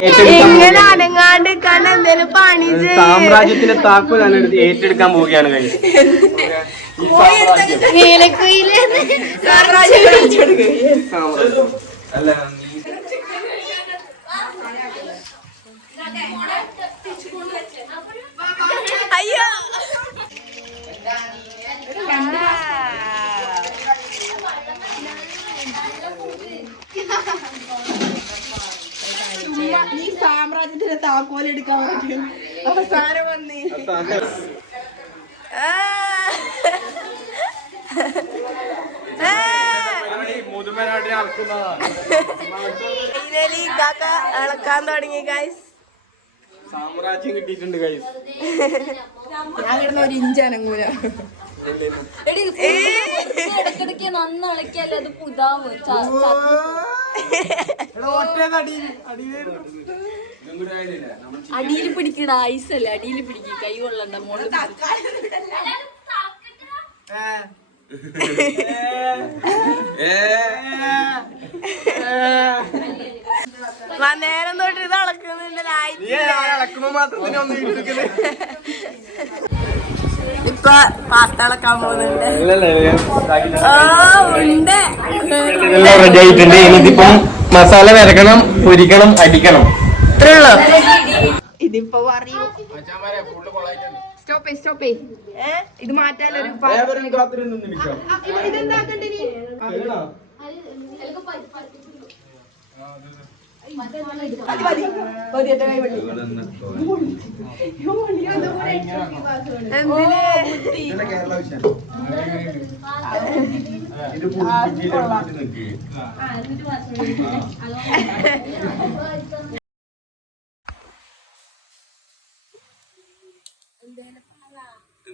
ഇങ്ങനെ അനങ്ങാണ്ട് എന്തേലും പണി. സാമ്രാജ്യത്തിന്റെ താക്കോൽ ഞാൻ എടുത്ത് ഏറ്റെടുക്കാൻ പോവുകയാണ് കൈ നീലക്കുയിൽ അല്ല ഈ കാക്ക ഇളക്കാൻ തുടങ്ങി ഗൈസ് സാമ്രാജ്യം കിട്ടിയിട്ടുണ്ട് ഗൈസ് ഞാൻ കിടന്ന ഒരു ഇഞ്ചനങ്ങൂല ഇടയ്ക്കിടയ്ക്ക് നന്ന ഇളക്കിയാലേ അത് പുതാവ് അടിയിൽ പിടിക്കട ഐസല്ലേ അടിയിൽ പിടിക്കുക കൈ കൊള്ളണ്ട മോൾ നേരം തൊട്ട് ഇത് അളക്കുന്നുണ്ട് ഇപ്പൊ പാസ്ത അളക്കാൻ പോകുന്നുണ്ട്. ഉണ്ട്. റെഡി ആയിട്ടുണ്ട്. ഇനിയിപ്പം മസാല വരക്കണം പൊരിക്കണം അടിക്കണം. ഇത്രേ ഉള്ളു. ഇതിപ്പോ പറയൂ. Stop stop? ഇത് ഇതെന്താക്കണ്ടേ എന്തിന്?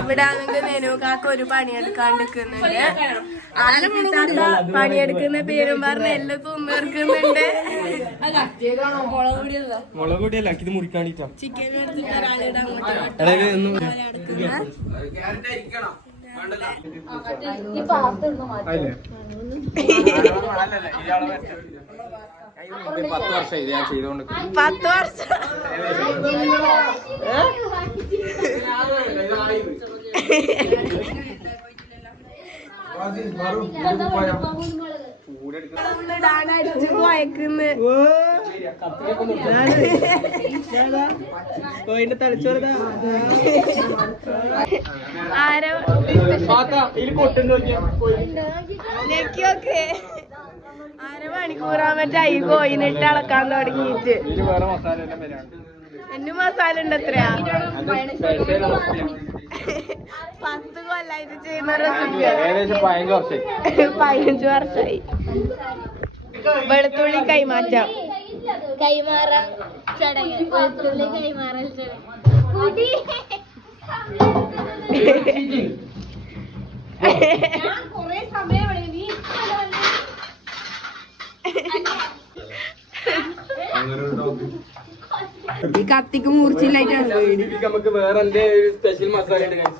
ഇവിടെ ആണെങ്കിൽ നെനുകാക്ക ഒരു പണിയെടുക്കാണ്ട് നിൽക്കുന്നുണ്ട്. ആലത്താത്ത പണിയെടുക്കുന്ന പേരും പറഞ്ഞ് എല്ലാം തുമ്മിറക്കുന്നുണ്ട് മുളക് പൊടിയല്ല ഇത് മുറിക്കാണിട്ടാ. ചിക്കൻ എടുത്തിട്ട് ഒരാളിടെ അങ്ങോട്ട് അതായത് ഒന്നും ഈ പാസ്ത ഇടുന്ന മാറ്റി പത്ത് ഞാൻ ചെയ്തോണ്ട് പത്ത് വർഷം. കോയിന്റെ ആരോ ഞെക്കിയൊക്കെ അര മണിക്കൂറാകുമ്പോ ഈ കോയിനിട്ട് അളക്കാൻ തുടങ്ങിയിട്ട്. എന്നു മസാല ഉണ്ട് എത്രയാ പത്ത് കൊല്ലായിട്ട് ചെയ്യുന്ന റെസിപ്പി വർഷമായി പതിനഞ്ച് വർഷമായി വെളുത്തുള്ളി കൈമാറ്റം. കൈമാറാൻ ചടങ്ങ്. വെളുത്തുള്ളി കൈമാറൽ ചടങ്ങ്. ഈ കത്തിക്ക് മൂർച്ചയില്ലായിട്ടാണ് ഇതിലേക്ക് നമുക്ക് വേറെ എന്റെ സ്പെഷ്യൽ മസാല ഉണ്ട് guys.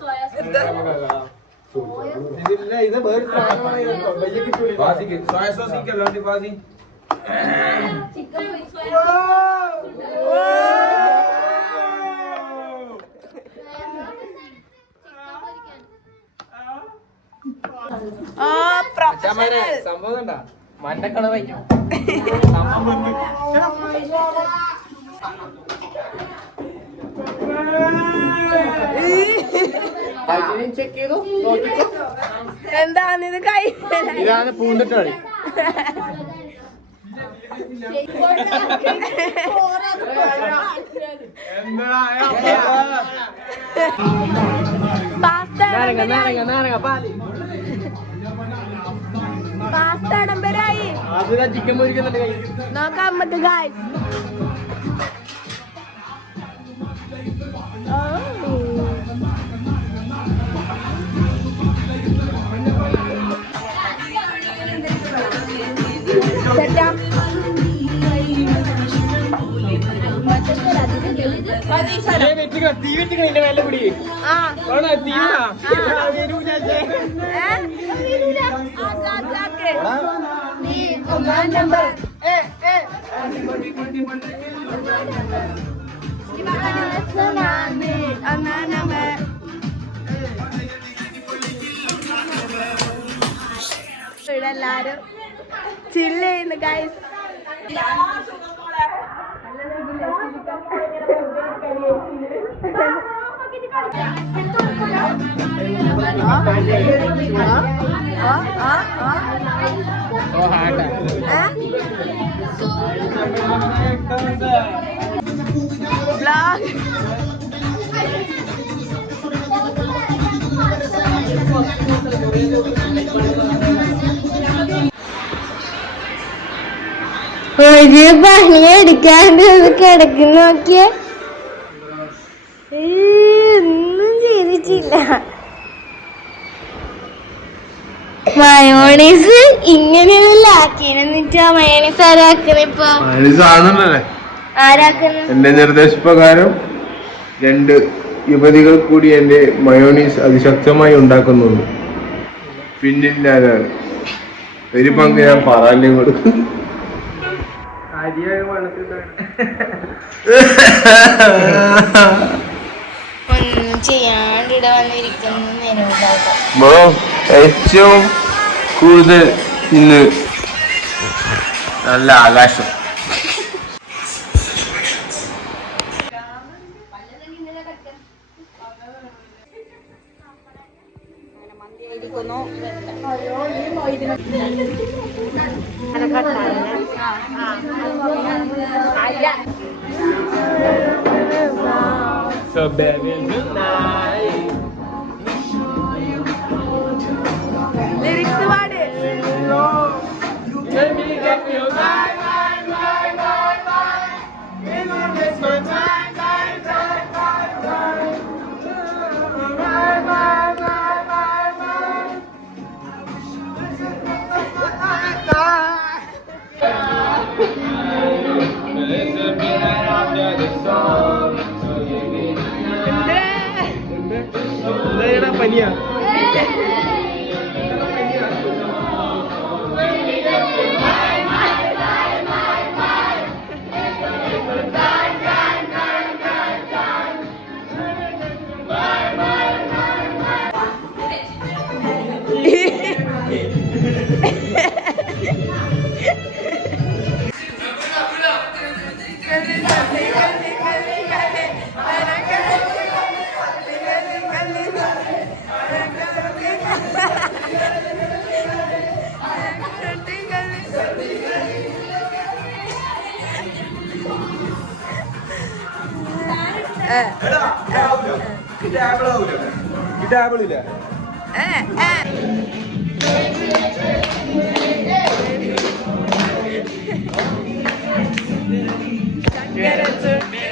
ഇതില്ല ഇത് വേറെ സംഭവം കണ്ടാ മണ്ടക്കള വയ്ക്കും ചെക്ക് ചെയ്തു. നോക്കിക്കോ. എന്താണിത് കൈ? ഇതാണ് പൂന്തട്ടാളി പാസ്ത നാരങ്ങ നാരങ്ങ നാരങ്ങ പാൽ. ആഡംബരായി നോക്കാം മറ്റേ ഗായ് തീ വെച്ചിട്ട് നിന്റെ മേലെ ആണോ? തീ ഒന്നാം നമ്പർ ഒന്നാം നമ്പർ ഇവിടെ എല്ലാരും ചില്ല് ചെയ്യുന്നു ഗൈസ് ആ ഹാട്ടാ ബ്ലോഗ് ഒരു പണി എടുക്കാണ്ട് കിടക്കുന്നു നോക്കിയ ഒന്നും ചെയ്തിട്ടില്ല മയോണീസ് എന്നിട്ട് ആ മയോണീസ് ആരാക്കണ ഇപ്പൊ? സാധനല്ലേ ആരാക്കുന്നു എന്റെ നിർദ്ദേശപ്രകാരം രണ്ട് യുവതികൾ കൂടി എന്റെ മയോണീസ് അതിശക്തമായി ഉണ്ടാക്കുന്നുണ്ട്. പിന്നില്ലാതാണ് ഒരു പങ്ക് ഞാൻ പറയാനും കൊടുക്കും. ഒന്നും ചെയ്യാണ്ട് ഇവിടെ വന്നിരിക്കുന്നു ഏറ്റവും കൂടുതൽ ഇന്ന് നല്ല ആകാശം. So baby good ലിറിക്സ് എന്താ കിട്ടാബിളില്ല ശങ്കരച്ചുണ്ടിൽ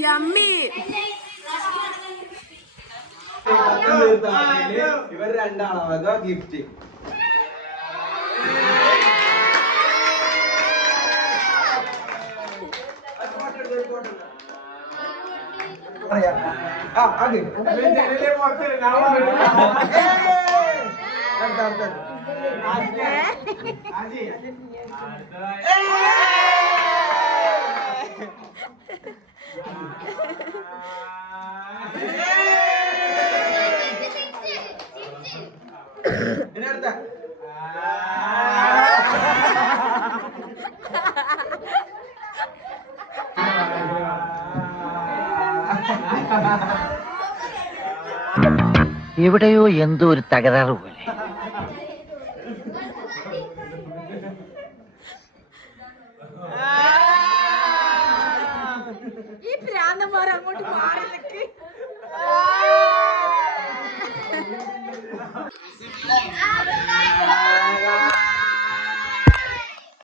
യമ്മി ഇവർ രണ്ടാണോ അതോ gift ആ അത് ജനലിലെ പുറത്ത് അടുത്ത അടുത്ത എവിടെയോ എന്തോ ഒരു തകരാറ് പോലെ